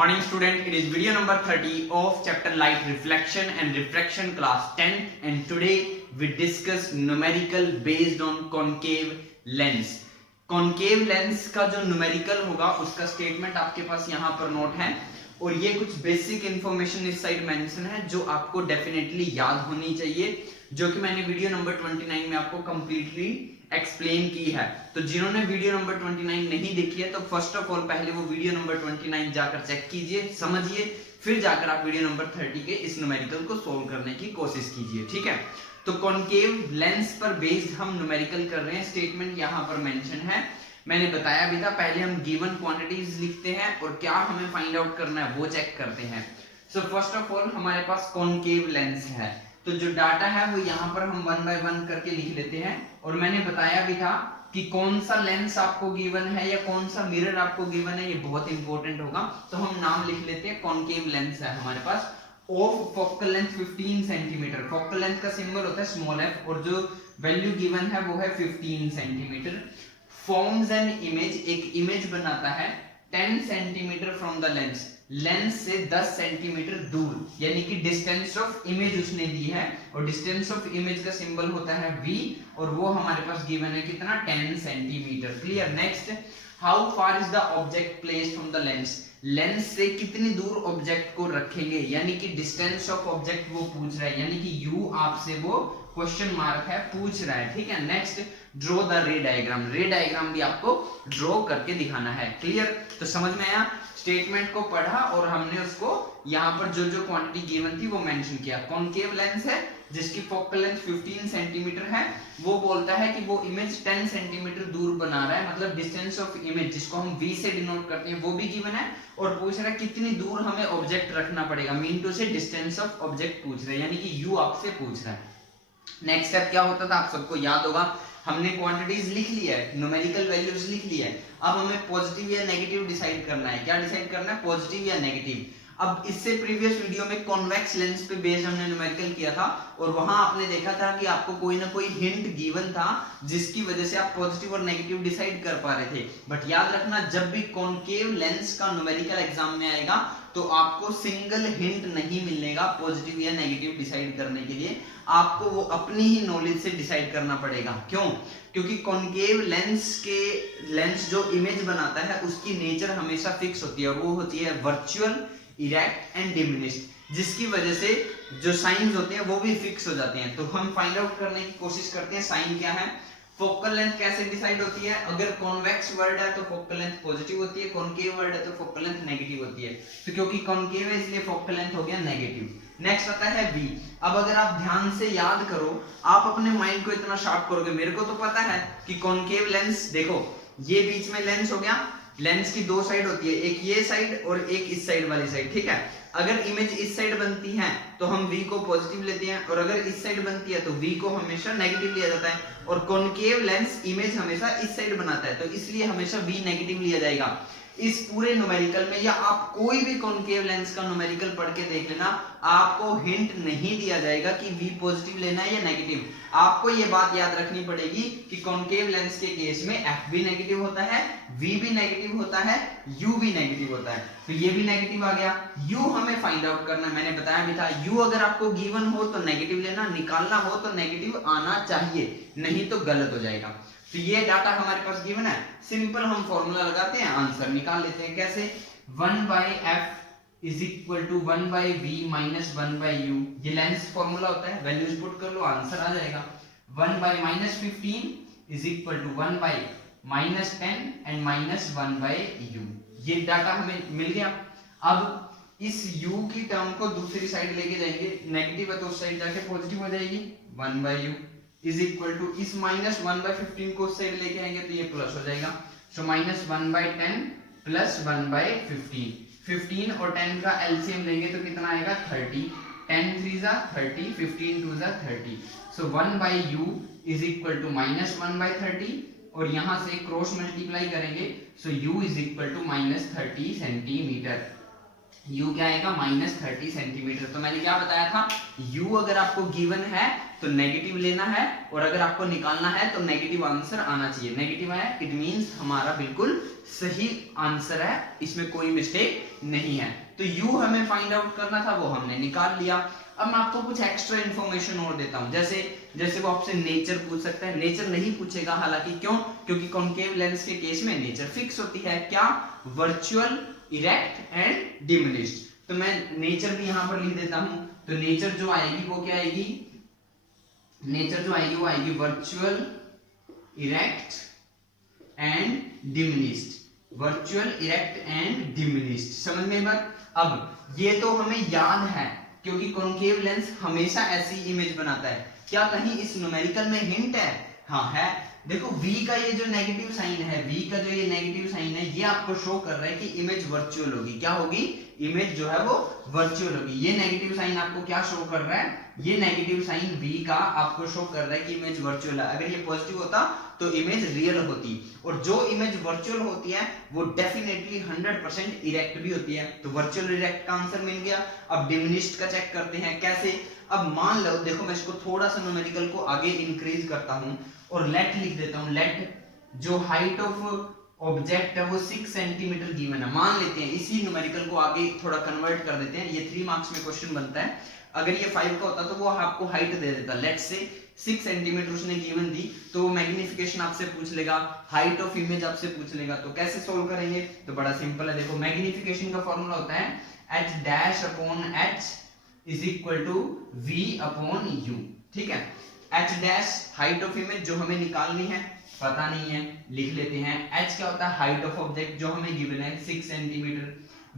morning student, it is video number 30 of chapter light reflection and refraction class 10 and today we discuss numerical based on concave lens. Concave lens का जो numerical होगा उसका statement आपके पास यहाँ पर note है और ये कुछ बेसिक इंफॉर्मेशन इस साइड मेंशन है जो आपको डेफिनेटली याद होनी चाहिए, जो कि मैंने वीडियो नंबर 29 में आपको कंप्लीटली एक्सप्लेन की है। तो जिन्होंने वीडियो नंबर 29 नहीं देखी है तो फर्स्ट ऑफ ऑल पहले वो वीडियो नंबर 29 जाकर चेक कीजिए, समझिए, फिर जाकर आप वीडियो नंबर 30 के इस न्यूमेरिकल को सोल्व करने की कोशिश कीजिए। ठीक है, तो कॉन्केव लेंस पर बेस्ड हम न्यूमेरिकल कर रहे हैं। स्टेटमेंट यहाँ पर मेंशन है, मैंने बताया भी था। पहले हम गिवन क्वांटिटीज लिखते हैं और क्या हमें फाइंड आउट करना है वो चेक करते हैं। सो फर्स्ट ऑफ ऑल हमारे पास कॉन्केव लेंस है, तो जो डाटा है वो यहाँ पर हम वन बाय वन करके लिख लेते हैं। और मैंने बताया भी था कि कौन सा लेंस आपको गिवन है या कौन सा मिरर आपको गिवन है, ये बहुत इंपॉर्टेंट होगा। तो हम नाम लिख लेते हैं, कॉन्केव लेंस है हमारे पास of focal length 15 centimetre. Focal length का सिंबल होता है स्मॉल एफ और जो वैल्यू गिवन है वो है 15 सेंटीमीटर। फॉर्म्स एन इमेज, एक इमेज बनाता है 10 centimetre from the lens, lens से 10 सेंटीमीटर दूर, यानी कि डिस्टेंस ऑफ इमेज उसने दी है और डिस्टेंस ऑफ इमेज का सिंबल होता है v और वो हमारे पास गिवन है कितना 10 centimetre. Clear. Next, how far is the object placed from the lens, lens से कितनी दूर ऑब्जेक्ट को रखेंगे, यानी कि डिस्टेंस ऑफ ऑब्जेक्ट वो पूछ रहा है, यानी कि u आपसे वो क्वेश्चन मार्क है पूछ रहा है। ठीक है। नेक्स्ट, ड्रॉ द रे डायग्राम, रे डायग्राम भी आपको ड्रॉ करके दिखाना है। क्लियर। तो समझ में आया, स्टेटमेंट को पढ़ा और हमने उसको यहाँ पर जो जो क्वांटिटी गिवन थी वो मेंशन किया। कॉन्केव लेंस है जिसकी फोकल लेंथ 15 सेंटीमीटर है, वो बोलता है कि वो इमेज 10 सेंटीमीटर दूर बना रहा है, मतलब डिस्टेंस ऑफ इमेज जिसको हम v से डिनोट करते हैं वो भी गिवन है और पूछ रहा है कितनी दूर हमें ऑब्जेक्ट रखना पड़ेगा, मीन टू से डिस्टेंस ऑफ ऑब्जेक्ट पूछ रहा है, यानी कि u आपसे पूछ रहा है। नेक्स्ट स्टेप क्या होता था आप सबको याद होगा, हमने क्वांटिटीज लिख लिया है, न्यूमेरिकल वैल्यूज लिख लिया है, अब हमें पॉजिटिव या नेगेटिव डिसाइड करना है। क्या डिसाइड करना है, पॉजिटिव या नेगेटिव। अब इससे प्रीवियस वीडियो में कॉन्वेक्स लेंस पे बेस्ड हमने न्यूमेरिकल किया था और वहां आपने देखा था कि आपको कोई ना कोई हिंट गिवन था जिसकी वजह से आप पॉजिटिव और नेगेटिव डिसाइड कर पा रहे थे। बट याद रखना, जब भी कॉन्केव लेंस का न्यूमेरिकल एग्जाम में आएगा तो आपको सिंगल हिंट नहीं मिलेगा पॉजिटिव या नेगेटिव डिसाइड करने के लिए, आपको वो अपनी ही नॉलेज से डिसाइड करना पड़ेगा। क्यों? क्योंकि कॉन्केव लेंस जो इमेज बनाता है उसकी नेचर हमेशा फिक्स होती है और वो होती है वर्चुअल, इरेक्ट एंड डिमिनिश्ड, जिसकी वजह से जो साइंस होते हैं वो भी फिक्स हो जाते हैं। तो हम फाइंड आउट करने की कोशिश करते हैं साइन क्या है। फोकल लेंथ कैसे डिसाइड होती है, अगर कॉन्वेक्स वर्ड है तो फोकल लेंथ पॉजिटिव होती है, कॉन्केव वर्ड है तो फोकल लेंथ नेगेटिव होती है। तो क्योंकि कॉन्केव है इसलिए फोकल लेंथ हो गया नेगेटिव। नेक्स्ट आता है v। अब अगर आप ध्यान से याद करो, आप अपने माइंड को इतना शार्प करोगे, मेरे को तो पता है कि कॉन्केव लेंस, देखो ये बीच में लेंस हो गया, लेंस की दो साइड होती है, एक ये साइड और एक इस साइड वाली साइड। ठीक है, अगर इमेज इस साइड बनती है तो हम v को पॉजिटिव लेते हैं और अगर इस साइड बनती है तो v को हमेशा नेगेटिव लिया जाता है। और कॉन्केव लेंस इमेज हमेशा इस साइड बनाता है तो इसलिए हमेशा v नेगेटिव लिया जाएगा। इस पूरे न्यूमेरिकल में या आप कोई भी कॉन्केव लेंस का न्यूमेरिकल पढ़ के देख लेना, आपको हिंट नहीं दिया जाएगा कि v पॉजिटिव लेना है या नेगेटिव। आपको ये बात याद रखनी पड़ेगी कि कॉन्केव लेंस के केस में f भी नेगेटिव होता है, v भी नेगेटिव होता है, u भी नेगेटिव होता है। तो ये भी नेगेटिव आ गया। u हमें फाइंड आउट करना है, मैंने बताया भी था u अगर आपको गिवन हो तो नेगेटिव लेना, निकालना हो तो नेगेटिव आना चाहिए, नहीं तो गलत हो जाएगा। तो ये डाटा हमारे पास गिवन है, सिंपल हम फॉर्मूला लगाते हैं, आंसर निकाल लेते हैं। कैसे? 1/f is equal to 1/v minus 1/u, ये लेंस फॉर्मूला होता है, वैल्यूज पुट कर लो आंसर आ जाएगा। 1/-15 is equal to 1/-10 and minus 1/u, ये डाटा हमें मिल गया। अब इस u की टर्म को दूसरी साइड लेके जाएंगे, नेगेटिव है तो उस साइड जाके पॉजिटिव हो जाएगी, 1/u इज इक्वल टू इस माइनस 1/15 को उस साइड लेके आएंगे तो ये प्लस हो जाएगा। सो माइनस 1/10 प्लस 1/15, 15 और 10 का एलसीएम लेंगे तो कितना आएगा 30, 10 3 जा 30, 15 2 जा 30। So 1/u is equal to minus 1/30 और यहाँ से क्रॉस मल्टीप्लाई करेंगे, so u is equal to minus 30 centimetre. u क्या आएगा, माइनस 30 सेंटीमीटर। तो मैंने क्या बताया था, u अगर आपको गिवन है तो नेगेटिव लेना है, और अगर आपको निकालना है तो नेगेटिव आंसर आना चाहिए। नेगेटिव आया इट मींस हमारा बिल्कुल सही आंसर है, इसमें कोई मिस्टेक नहीं है। तो यू हमें फाइंड आउट करना था, वो हमने निकाल लिया। अब मैं आपको कुछ एक्स्ट्रा इन्फॉर्मेशन और देता हूं, जैसे वो आपसे नेचर पूछ सकता है, नेचर नहीं पूछेगा हालांकि, क्यों? क्योंकि कॉन्केव लेंस के केस में नेचर फिक्स होती है। क्या? Virtual, erect and diminished. तो मैं नेचर भी यहां पर लिख देता हूं। तो नेचर जो आएगी वो क्या आएगी? नेचर जो आएगी वो आएगी virtual, erect and diminished. Virtual, erect and diminished. समझ में बात? अब ये तो हमें याद है क्योंकि कॉन्केव लेंस हमेशा ऐसी इमेज बनाता है। क्या कहीं इस न्यूमेरिकल में हिंट है? हाँ है। देखो V का ये जो नेगेटिव साइन है, V का जो ये नेगेटिव साइन है, ये आपको शो कर रहा है कि इमेज वर्चुअल होगी। क्या होगी? इमेज जो है वो वर्चुअल होगी। ये नेगेटिव साइन आपको क्या शो कर रहा है? ये नेगेटिव साइन V का आपको शो कर रहा है कि इमेज वर्चुअल है। अगर ये पॉजिटिव होता तो इमेज रियल होती, और जो इमेज वर्चुअल होती है वो डेफिनेटली 100% इरेक्ट भी होती है। तो वर्चुअल इरेक्ट का आंसर मिल गया। अब डिमिनिश्ड का चेक करते हैं कैसे। अब मान लो, देखो मैं इसको थोड़ा सा न्यूमेरिकल को आगे इंक्रीज करता हूं और लेट लिख देता हूं। लेट जो हाइट ऑफ ऑब्जेक्ट है वो 6 सेंटीमीटर गिवन है। मान लेते हैं, इसी न्यूमेरिकल को आगे थोड़ा कन्वर्ट कर देते हैं। ये 3 मार्क्स में क्वेश्चन बनता है। अगर ये 5 का होता तो वो आपको हाइट दे देता। लेट से 6 सेंटीमीटर उसने गिवन दी, तो मैग्निफिकेशन आपसे पूछ लेगा, हाइट ऑफ इमेज आपसे पूछ लेगा। तो कैसे सोल्व करेंगे? तो बड़ा सिंपल है। देखो मैग्निफिकेशन का फॉर्मूला होता है h dash upon h is equal to v upon u। ठीक है, h dash height of image जो हमें निकालनी है, पता नहीं है, लिख लेते हैं। h क्या होता है? हाइट ऑफ ऑब्जेक्ट जो हमें गिवन है 6 सेंटीमीटर।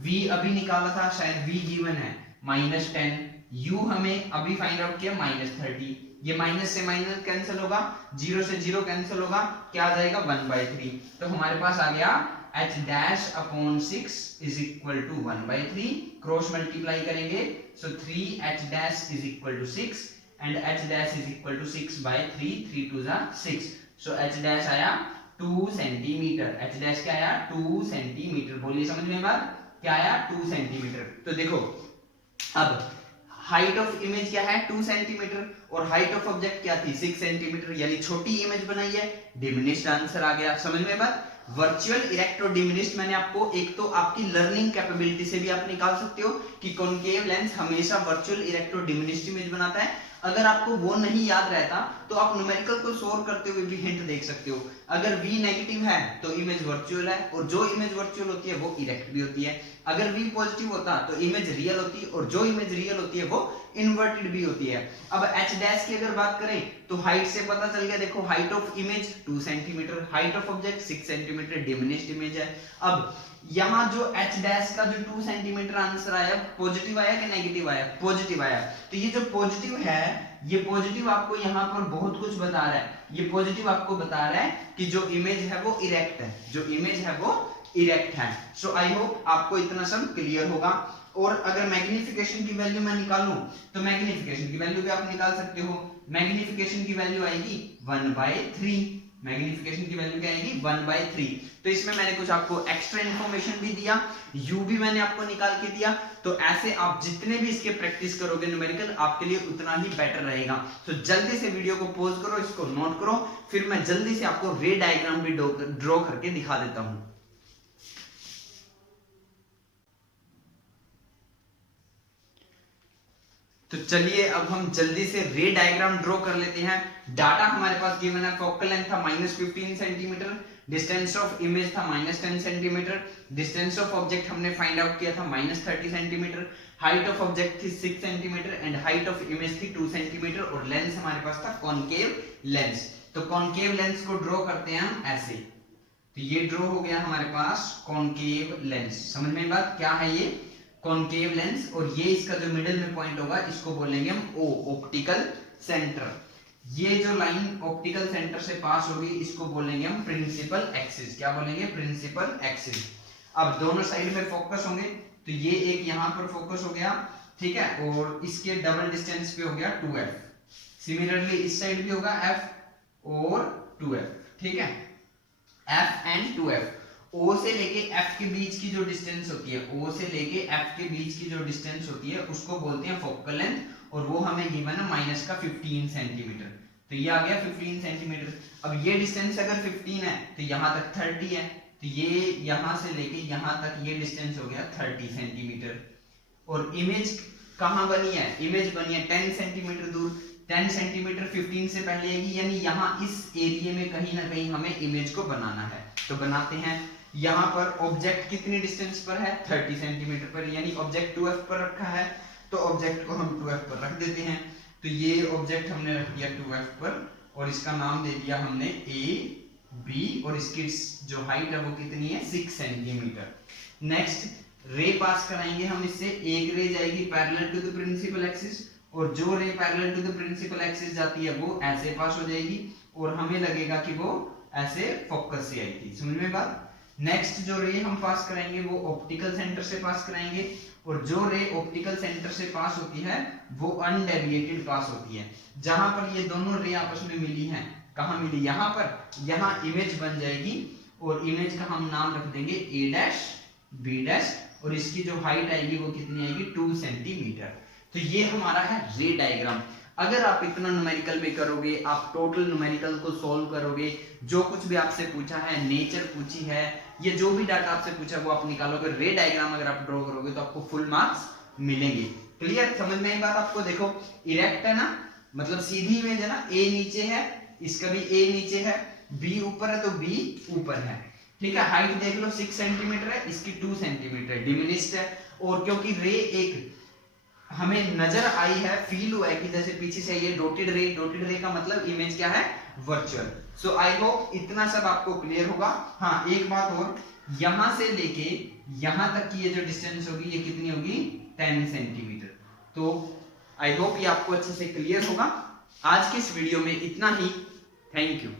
v अभी निकाला था, शायद v गिवन है -10। u हमें अभी फाइंड आउट किया -30। ये माइनस से माइनस कैंसिल होगा, 0 से 0 कैंसिल होगा, क्या आ जाएगा? 1/3। तो हमारे पास आ गया h dash upon 6 is equal to 1/3। Cross multiply करेंगे, so 3h dash is equal to 6 and h dash is equal to 6/3। 3 2 6, so h dash आया 2 सेंटीमीटर। h डैश क्या आया? 2 सेंटीमीटर। बोलिए समझ में बात? क्या आया? 2 सेंटीमीटर। तो देखो अब हाइट ऑफ इमेज क्या है? 2 सेंटीमीटर, और हाइट ऑफ ऑब्जेक्ट क्या थी? 6 सेंटीमीटर, यानी छोटी इमेज बनाई है। डिमिनिश्ड आंसर आ गया। समझ में बात? वर्चुअल, इरेक्ट और डिमिनिश्ड मैंने आपको, एक तो आपकी लर्निंग कैपेबिलिटी से भी आप निकाल सकते हो कि कॉन्केव लेंस हमेशा वर्चुअल, इरेक्ट और डिमिनिश्ड इमेज बनाता है। अगर आपको वो नहीं याद रहता तो आप न्यूमेरिकल को सोल्व करते हुए भी हिंट देख सकते हो। अगर V नेगेटिव है तो इमेज वर्चुअल है, और जो इमेज वर्चुअल होती है वो इरेक्ट भी होती है। अगर V पॉजिटिव होता तो इमेज रियल होती, और जो इमेज रियल होती है वो इन्वर्टेड भी होती है। अब h डैश की अगर बात करें तो हाइट से पता चल गया। देखो height of image 2 centimetre, height of object 6 centimetre, diminished image है। अब यहाँ जो h डैश का जो 2 सेंटीमीटर आंसर आया, पॉजिटिव आया कि नेगेटिव आया? पॉजिटिव आया। तो ये जो पॉजिटिव है, ये पॉजिटिव आपको यहाँ पर बहुत कुछ बता रहा है। ये पॉजिटिव आपको बता रहा है कि जो इमेज है वो इरेक्ट है, जो इमेज है वो इरेक्ट है। सो आई होप आपको इतना सब क्लियर होगा। और अगर मैग्निफिकेशन की वैल्यू मैं निकालूं तो मैग्निफिकेशन की वैल्यू भी आप निकाल सकते हो। मैग्निफिकेशन की वैल्यू आएगी 1/3। मैग्निफिकेशन की वैल्यू क्या आएगी? 1/3। तो इसमें मैंने कुछ आपको एक्स्ट्रा इंफॉर्मेशन भी दिया, u भी मैंने आपको निकाल के दिया। तो ऐसे आप जितने भी इसके प्रैक्टिस करोगे न्यूमेरिकल, आपके लिए उतना ही बेटर रहेगा। तो जल्दी से वीडियो को पॉज करो, इसको नोट करो, फिर मैं जल्दी से आपको रे डायग्राम भी ड्रॉ करके दिखा देता हूं। तो चलिए अब हम जल्दी से रे डायग्राम ड्रॉ कर लेते हैं। डाटा हमारे पास गिवन है, फोकल लेंथ था -15 सेंटीमीटर, डिस्टेंस ऑफ इमेज था -10 सेंटीमीटर, डिस्टेंस ऑफ ऑब्जेक्ट हमने फाइंड आउट किया था -30 सेंटीमीटर, हाइट ऑफ ऑब्जेक्ट थी 6 centimetre and height of image थी 2 सेंटीमीटर, और लेंस हमारे पास था कॉनकेव लेंस। तो कॉनकेव लेंस को ड्रॉ करते हैं हम ऐसे। तो ये ड्रॉ हो गया हमारे पास कॉनकेव लेंस। समझ में बात? क्या है ये? Concave lens. और ये इसका जो मिडिल में पॉइंट होगा इसको बोलेंगे हम O, ऑप्टिकल सेंटर। ये जो लाइन ऑप्टिकल सेंटर से पास होगी इसको बोलेंगे हम प्रिंसिपल एक्सिस। क्या बोलेंगे? Principal axis. अब दोनों साइड में फोकस होंगे, तो ये एक यहां पर फोकस हो गया, ठीक है, और इसके डबल डिस्टेंस पे हो गया 2f। सिमिलरली इस साइड भी होगा f और 2f, ठीक है, f एंड 2f। O से लेके F के बीच की जो डिस्टेंस होती है, O से लेके F के बीच की जो डिस्टेंस होती है उसको बोलते हैं फोकल लेंथ, और वो हमें गिवन है माइनस का 15 सेंटीमीटर। तो ये आ गया 15 सेंटीमीटर। अब ये डिस्टेंस अगर 15 है तो यहाँ तक 30 है, तो ये यहाँ से लेके यहाँ तक ये डिस्टेंस हो गया 30 सेंटीमीटर। और इमेज कहाँ बनी है, इमेज बनी है 10 सेंटीमीटर दूर। 10 सेंटीमीटर 15 से पहले आएगी, यानी यहाँ इस एरिया में कहीं ना कहीं हमें इमेज को बनाना है। तो बनाते हैं। यहाँ पर ऑब्जेक्ट कितनी डिस्टेंस पर है, 30 सेंटीमीटर पर, यानी ऑब्जेक्ट 2f पर रखा है, तो ऑब्जेक्ट को हम 2f पर रख देते हैं। तो ये ऑब्जेक्ट हमने रख दिया 2f पर और इसका नाम दे दिया हमने a b, और इसकी जो हाइट है वो कितनी है, 6 सेंटीमीटर। नेक्स्ट रे पास कराएंगे हम इससे। एक रे जाएगी parallel to the principal axis, और जो ray parallel to the principal axis जाती है वो ऐसे पास हो जाएगी, और हमें लगेगा कि वो ऐसे फोकस से आई थी। समझ में बात। नेक्स्ट जो रे हम पास कराएंगे वो ऑप्टिकल सेंटर से पास कराएंगे, और जो रे ऑप्टिकल सेंटर से पास होती है वो अनडेविएटेड पास होती है। जहां पर ये दोनों रे आपस में मिली हैं, कहां मिली, यहाँ पर, यहाँ इमेज बन जाएगी, और इमेज का हम नाम रख देंगे a डैश b डैश, और इसकी जो हाइट आएगी वो कितनी आएगी, 2 सेंटीमीटर। तो ये हमारा है रे डायग्राम। अगर आप इतना न्यूमेरिकल में करोगे, आप टोटल न्यूमेरिकल को सॉल्व करोगे, जो कुछ भी आपसे पूछा है, नेचर पूछी है, ये जो भी डाटा आपसे पूछा है वो आप निकालोगे, रे डायग्राम अगर आप ड्रॉ करोगे तो आपको फुल मार्क्स मिलेंगे। क्लियर, समझ में आई बात आपको। देखो इरेक्ट है ना, मतलब सीधी इमेज है ना, ए नीचे है, इसका भी ए नीचे है, बी ऊपर है तो बी ऊपर है, ठीक है। हाइट देख लो 6 सेंटीमीटर है, इसकी 2 सेंटीमीटर डिमिनिश्ड है, और क्योंकि रे एक हमें नजर आई है, फील हुआ है कि जैसे पीछे से ये डॉटेड रे का मतलब इमेज क्या है, वर्चुअल। सो आई होप इतना सब आपको क्लियर होगा। हाँ एक बात और, यहां से लेके यहां तक की ये जो डिस्टेंस होगी ये कितनी होगी, 10 सेंटीमीटर। तो आई होप ये आपको अच्छे से क्लियर होगा। आज की इस वीडियो में इतना ही। Thank you.